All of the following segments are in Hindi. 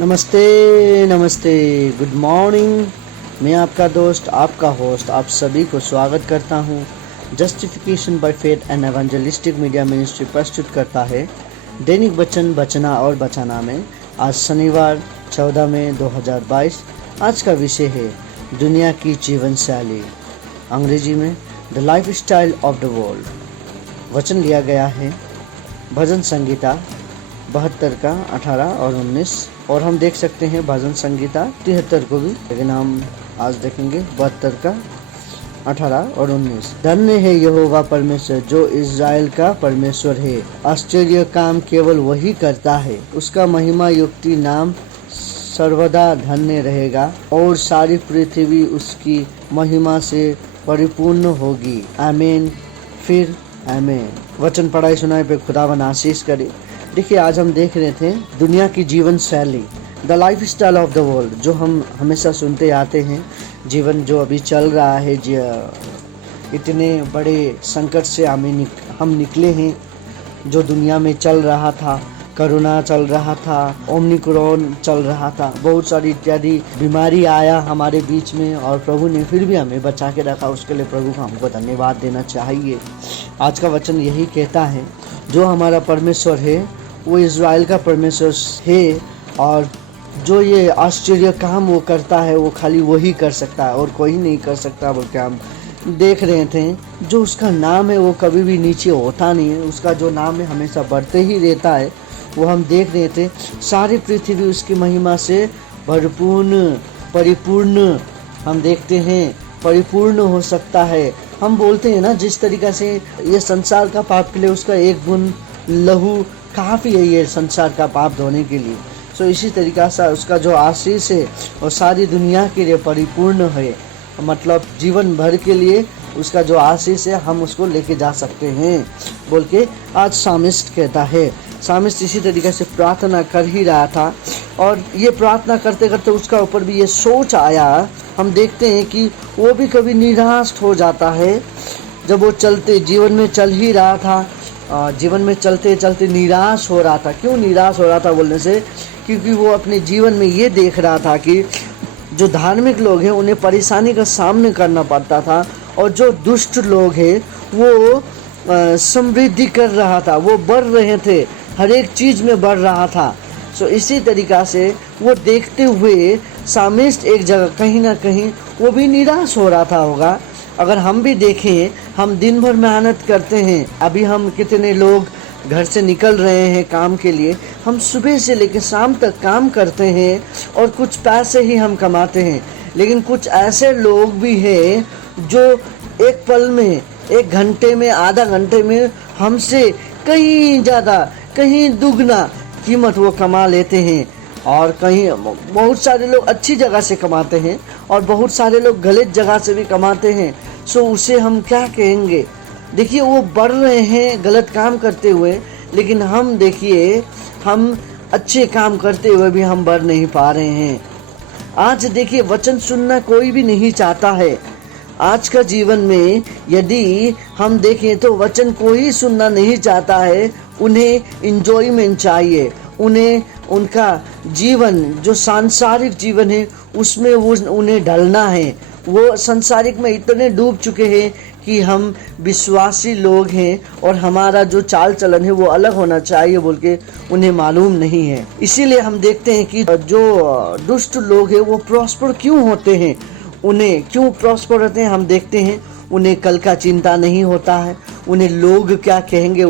नमस्ते नमस्ते, गुड मॉर्निंग। मैं आपका दोस्त, आपका होस्ट, आप सभी को स्वागत करता हूँ। Justification by faith and evangelistic media ministry प्रस्तुत करता है दैनिक वचन बचना और बचाना में। आज शनिवार 14 मई 2022। आज का विषय है दुनिया की जीवन शैली, अंग्रेजी में the life style of the world. वचन लिया गया है भजन संगीता 72 का 18 और 19, और हम देख सकते हैं भजन संगीता 73 को भी, लेकिन हम आज देखेंगे 72 का 18 और 19। धन्य है यहोवा परमेश्वर जो इज़राइल का परमेश्वर है, आश्चर्य काम केवल वही करता है, उसका महिमा युक्ति नाम सर्वदा धन्य रहेगा और सारी पृथ्वी उसकी महिमा से परिपूर्ण होगी। आमीन, फिर आमीन। वचन पढ़ाई सुनाई पे खुदावन आशीष करे। देखिए, आज हम देख रहे थे दुनिया की जीवन शैली, the life style of the world, जो हम हमेशा सुनते आते हैं। जीवन जो अभी चल रहा है, इतने बड़े संकट से हम निकले हैं। जो दुनिया में चल रहा था, कोरोना चल रहा था, ओमिक्रॉन चल रहा था, बहुत सारी इत्यादि बीमारी आया हमारे बीच में, और प्रभु ने फिर भी हमें बचा के रखा। उसके लिए प्रभु को हमको धन्यवाद देना चाहिए। आज का वचन यही कहता है, जो हमारा परमेश्वर है वो इज़राइल का परमेश्वर है, और जो ये आश्चर्य काम वो करता है वो खाली वही कर सकता है और कोई नहीं कर सकता। बोल के हम देख रहे थे, जो उसका नाम है वो कभी भी नीचे होता नहीं है, उसका जो नाम है हमेशा बढ़ते ही रहता है। वो हम देख रहे थे, सारी पृथ्वी उसकी महिमा से परिपूर्ण हम देखते हैं, परिपूर्ण हो सकता है। हम बोलते हैं ना, जिस तरीक़ा से ये संसार का पाप के लिए उसका एक बूंद लहू काफ़ी है ये संसार का पाप धोने के लिए। सो इसी तरीक़ा से उसका जो आशीष है और सारी दुनिया के लिए परिपूर्ण है, मतलब जीवन भर के लिए उसका जो आशीष है हम उसको लेके जा सकते हैं बोल के आज सामिस्ट कहता है। सामिस्ट इसी तरीके से प्रार्थना कर ही रहा था, और ये प्रार्थना करते करते उसका ऊपर भी ये सोच आया। हम देखते हैं कि वो भी कभी निराश हो जाता है। जब वो जीवन में चल ही रहा था, जीवन में चलते चलते निराश हो रहा था। क्यों निराश हो रहा था बोलने से, क्योंकि वो अपने जीवन में ये देख रहा था कि जो धार्मिक लोग हैं उन्हें परेशानी का सामना करना पड़ता था, और जो दुष्ट लोग हैं वो समृद्धि कर रहा था, वो बढ़ रहे थे, हर एक चीज़ में बढ़ रहा था। सो इसी तरीक़ा से वो देखते हुए सामिस्ट एक जगह कहीं ना कहीं वो भी निराश हो रहा था होगा। अगर हम भी देखें, हम दिन भर मेहनत करते हैं, अभी हम कितने लोग घर से निकल रहे हैं काम के लिए, हम सुबह से लेकर शाम तक काम करते हैं और कुछ पैसे ही हम कमाते हैं। लेकिन कुछ ऐसे लोग भी हैं जो एक पल में, एक घंटे में, आधा घंटे में हमसे कहीं ज़्यादा, कहीं दुगना कीमत वो कमा लेते हैं। और कहीं बहुत सारे लोग अच्छी जगह से कमाते हैं और बहुत सारे लोग गलत जगह से भी कमाते हैं। सो उसे हम क्या कहेंगे? देखिए, वो बढ़ रहे हैं गलत काम करते हुए, लेकिन हम देखिए, हम अच्छे काम करते हुए भी हम बढ़ नहीं पा रहे हैं। आज देखिए, वचन सुनना कोई भी नहीं चाहता है। आज का जीवन में यदि हम देखें तो वचन कोई सुनना नहीं चाहता है। उन्हें इंजॉयमेंट चाहिए, उन्हें उनका जीवन जो सांसारिक जीवन है उसमें वो उन्हें ढलना है। वो सांसारिक में इतने डूब चुके हैं कि हम विश्वासी लोग हैं और हमारा जो चाल चलन है वो अलग होना चाहिए बोल के उन्हें मालूम नहीं है। इसीलिए हम देखते हैं कि जो दुष्ट लोग हैं वो प्रॉस्पर क्यों होते हैं, उन्हें क्यों प्रॉस्पर होते हैं। हम देखते हैं उन्हें कल का चिंता नहीं होता है, उन्हें लोग क्या कहेंगे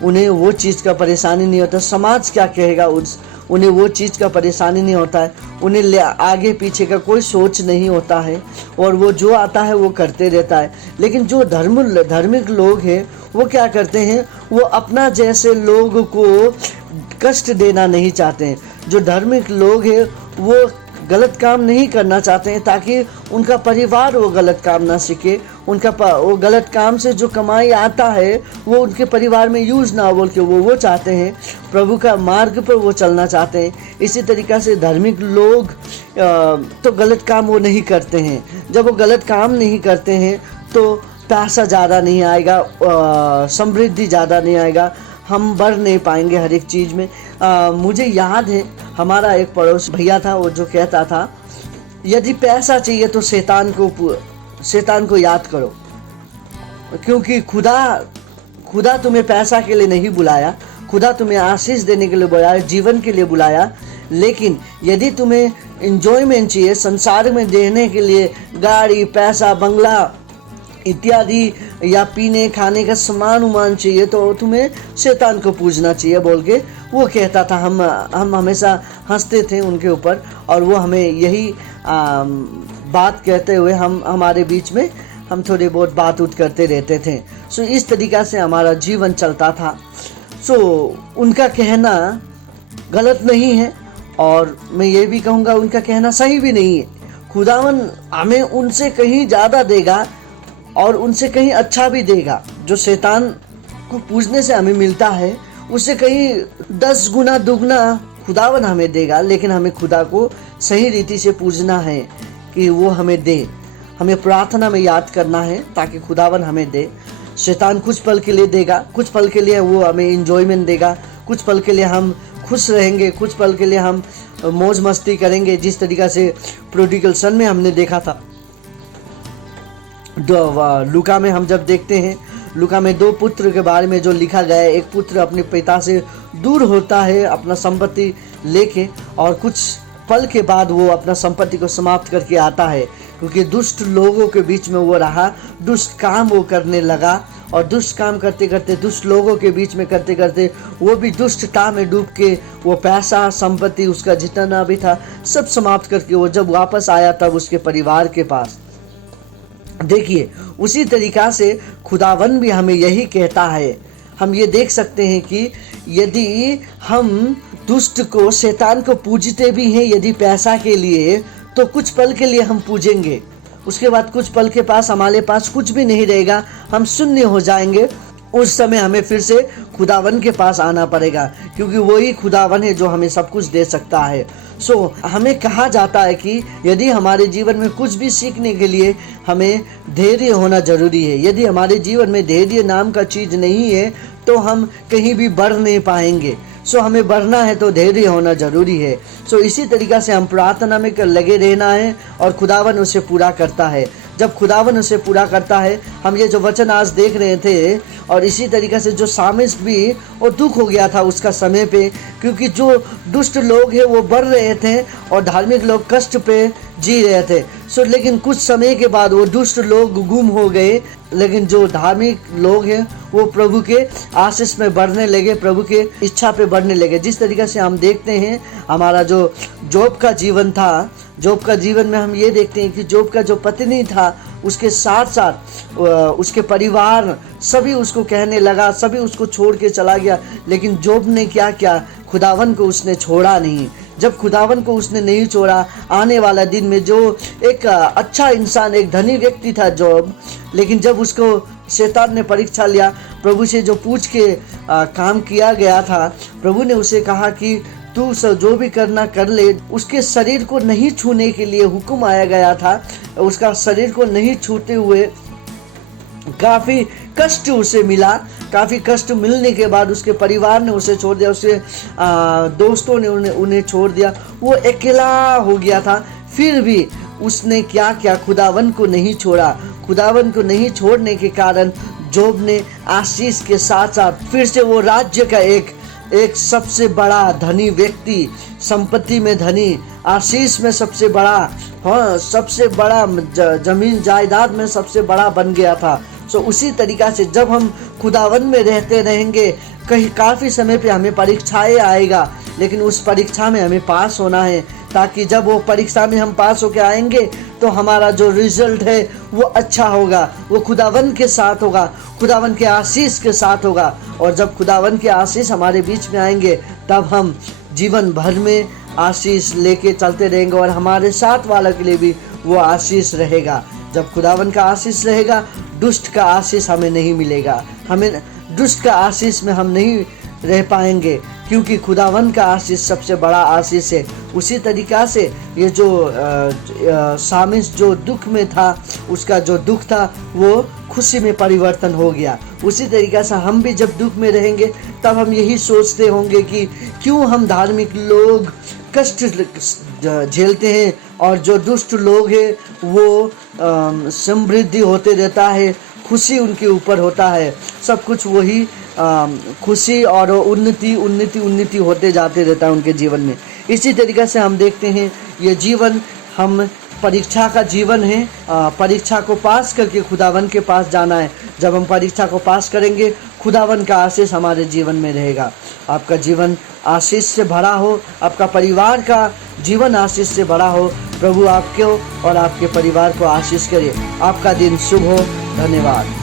उन्हें वो चीज़ का परेशानी नहीं होता, समाज क्या कहेगा उन्हें वो चीज़ का परेशानी नहीं होता है। उन्हें आगे पीछे का कोई सोच नहीं होता है, और वो जो आता है वो करते रहता है। लेकिन जो धार्मिक लोग हैं वो क्या करते हैं, वो अपना जैसे लोग को कष्ट देना नहीं चाहते हैं। जो धार्मिक लोग हैं वो गलत काम नहीं करना चाहते हैं ताकि उनका परिवार वो गलत काम ना सीखे। वो गलत काम से जो कमाई आता है वो उनके परिवार में यूज ना हो बोल के वो चाहते हैं, प्रभु का मार्ग पर वो चलना चाहते हैं। इसी तरीक़ा से धार्मिक लोग तो गलत काम वो नहीं करते हैं। जब वो गलत काम नहीं करते हैं तो पैसा ज़्यादा नहीं आएगा, समृद्धि ज़्यादा नहीं आएगा, हम बढ़ नहीं पाएंगे हर एक चीज़ में। मुझे याद है हमारा एक पड़ोस भैया था, वो जो कहता था यदि पैसा चाहिए तो शैतान को याद करो, क्योंकि खुदा तुम्हें पैसा के लिए नहीं बुलाया, खुदा तुम्हें आशीष देने के लिए बुलाया, जीवन के लिए बुलाया। लेकिन यदि तुम्हें एंजॉयमेंट चाहिए, संसार में देने के लिए गाड़ी, पैसा, बंगला इत्यादि या पीने खाने का सामान उमान चाहिए, तो तुम्हें शैतान को पूजना चाहिए बोल के वो कहता था। हम हमेशा हंसते थे उनके ऊपर, और वो हमें यही बात कहते हुए हमारे बीच में हम थोड़ी बहुत बात उठ करते रहते थे। सो इस तरीक़ा से हमारा जीवन चलता था। सो उनका कहना गलत नहीं है, और मैं ये भी कहूँगा उनका कहना सही भी नहीं है। खुदावन हमें उनसे कहीं ज़्यादा देगा और उनसे कहीं अच्छा भी देगा। जो शैतान को पूजने से हमें मिलता है उससे कहीं 10 गुना दुगना खुदावन हमें देगा। लेकिन हमें खुदा को सही रीति से पूजना है कि वो हमें दे, हमें प्रार्थना में याद करना है ताकि खुदावन हमें दे। शैतान कुछ पल के लिए देगा, कुछ पल के लिए वो हमें एंजॉयमेंट देगा, कुछ पल के लिए हम खुश रहेंगे, कुछ पल के लिए हम मौज मस्ती करेंगे। जिस तरीक़ा से प्रोडिगल सन में हमने देखा था, लूका में हम जब देखते हैं, लूका में 2 पुत्र के बारे में जो लिखा गया है। एक पुत्र अपने पिता से दूर होता है अपना संपत्ति लेके, और कुछ पल के बाद वो अपना संपत्ति को समाप्त करके आता है, क्योंकि दुष्ट लोगों के बीच में वो रहा, दुष्ट काम वो करने लगा, और दुष्ट काम करते करते, दुष्ट लोगों के बीच में करते करते वो भी दुष्टता में डूब के वो पैसा, संपत्ति, उसका जितना भी था सब समाप्त करके वो जब वापस आया तब उसके परिवार के पास। देखिए, उसी तरीक़ा से खुदावन भी हमें यही कहता है। हम ये देख सकते हैं कि यदि हम दुष्ट को, शैतान को पूजते भी हैं यदि पैसा के लिए, तो कुछ पल के लिए हम पूजेंगे, उसके बाद कुछ पल के पास हमारे पास कुछ भी नहीं रहेगा, हम शून्य हो जाएंगे। उस समय हमें फिर से खुदावन के पास आना पड़ेगा, क्योंकि वही खुदावन है जो हमें सब कुछ दे सकता है। हमें कहा जाता है कि यदि हमारे जीवन में कुछ भी सीखने के लिए हमें धैर्य होना जरूरी है। यदि हमारे जीवन में धैर्य नाम का चीज़ नहीं है तो हम कहीं भी बढ़ नहीं पाएंगे। हमें बढ़ना है तो धैर्य होना जरूरी है। इसी तरीक़ा से हम प्रार्थना में लगे रहना है, और खुदावन उसे पूरा करता है। जब खुदावन उसे पूरा करता है, हम ये जो वचन आज देख रहे थे, और इसी तरीक़े से जो सामिस्ट भी वो दुख हो गया था उसका समय पे, क्योंकि जो दुष्ट लोग हैं वो बढ़ रहे थे और धार्मिक लोग कष्ट पे जी रहे थे। लेकिन कुछ समय के बाद वो दुष्ट लोग गुम हो गए, लेकिन जो धार्मिक लोग हैं वो प्रभु के आशीष में बढ़ने लगे, प्रभु के इच्छा पे बढ़ने लगे। जिस तरीके से हम देखते हैं हमारा जो जोब का जीवन था, जोब का जीवन में हम ये देखते हैं कि जोब का जो पत्नी था उसके साथ साथ उसके परिवार सभी उसको कहने लगा, सभी उसको छोड़ के चला गया। लेकिन जोब ने क्या किया, खुदावन को उसने छोड़ा नहीं। जब खुदावन को उसने नहीं छोड़ा, आने वाला दिन में जो एक अच्छा इंसान, एक धनी व्यक्ति था जोब, लेकिन जब उसको शैतान ने परीक्षा लिया, प्रभु से जो पूछ के काम किया गया था, प्रभु ने उसे कहा कि तू जो भी करना कर ले। उसके शरीर को नहीं छूने के लिए हुक्म आया गया था, उसका शरीर को नहीं छूते हुए काफ़ी कष्ट उसे मिला। काफ़ी कष्ट मिलने के बाद उसके परिवार ने उसे छोड़ दिया, उसके दोस्तों ने उन्हें छोड़ दिया, वो अकेला हो गया था। फिर भी उसने क्या किया, खुदावन को नहीं छोड़ा। खुदावन को नहीं छोड़ने के कारण जोब ने आशीष के साथ साथ फिर से वो राज्य का एक सबसे बड़ा धनी व्यक्ति, संपत्ति में धनी, आशीष में सबसे बड़ा, हाँ सबसे बड़ा, जमीन जायदाद में सबसे बड़ा बन गया था। उसी तरीक़ा से जब हम खुदावन में रहते रहेंगे, कहीं काफ़ी समय पे हमें परीक्षाएं आएगा, लेकिन उस परीक्षा में हमें पास होना है, ताकि जब वो परीक्षा में हम पास होकर आएंगे तो हमारा जो रिजल्ट है वो अच्छा होगा, वो खुदावन के साथ होगा, खुदावन के आशीष के साथ होगा। और जब खुदावन के आशीष हमारे बीच में आएंगे तब हम जीवन भर में आशीष लेके चलते रहेंगे, और हमारे साथ वालों के लिए भी वो आशीष रहेगा। जब खुदावन का आशीष रहेगा, दुष्ट का आशीष हमें नहीं मिलेगा, हमें दुष्ट का आशीष में हम नहीं रह पाएंगे, क्योंकि खुदावन का आशीष सबसे बड़ा आशीष है। उसी तरीक़ा से ये जो सामिस जो दुख में था, उसका जो दुख था वो खुशी में परिवर्तन हो गया। उसी तरीक़े से हम भी जब दुख में रहेंगे तब हम यही सोचते होंगे कि क्यों हम धार्मिक लोग कष्ट झेलते हैं, और जो दुष्ट लोग हैं वो समृद्धि होते रहता है, खुशी उनके ऊपर होता है, सब कुछ वही खुशी और उन्नति होते जाते रहता है उनके जीवन में। इसी तरीक़े से हम देखते हैं ये जीवन हम परीक्षा का जीवन है। परीक्षा को पास करके खुदावन के पास जाना है। जब हम परीक्षा को पास करेंगे, खुदावन का आशीष हमारे जीवन में रहेगा। आपका जीवन आशीष से भरा हो, आपका परिवार का जीवन आशीष से भरा हो। प्रभु आपको और आपके परिवार को आशीष करे। आपका दिन शुभ हो। धन्यवाद।